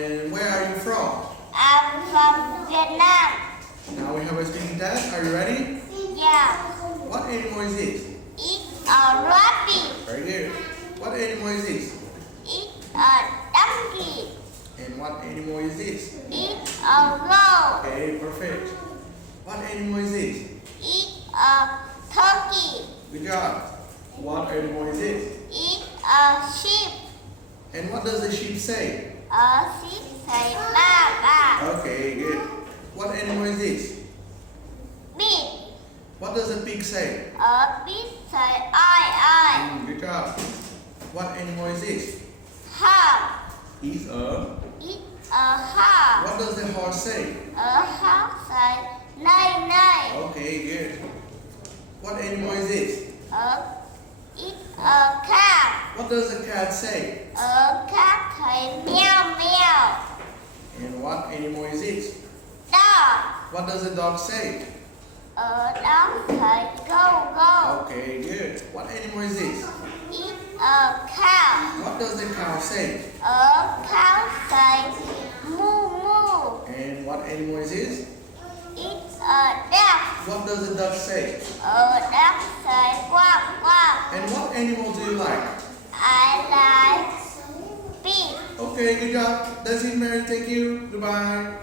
And where are you from? I'm from Vietnam. Now we have a speaking test. Are you ready? Yeah. What animal is this? It's a rabbit. Very good. What animal is this? It's a donkey. And what animal is this? It's a goat. Okay, perfect. What animal is this? It's a turkey. Good job. What animal is this? It's a sheep. And what does the sheep say? A sheep say ba ba. Okay, good. What animal is this? Pig. What does the pig say? A pig say I. Good job. What animal is this? Horse. It's a. It's a horse. What does the horse say? A horse say nay nay. Okay, good. What animal is this? It's a cat. What does the cat say? A cat say meow meow. And what animal is this? Dog. What does the dog say? A dog say go go. Okay, good. What animal is this? It's a cow. What does the cow say? A cow say moo moo. And what animal is this? It's a duck. What does the duck say? A duck say quack quack. And what animal do you like? I like pig. Okay, good job. That's it, Mary. Thank you. Goodbye.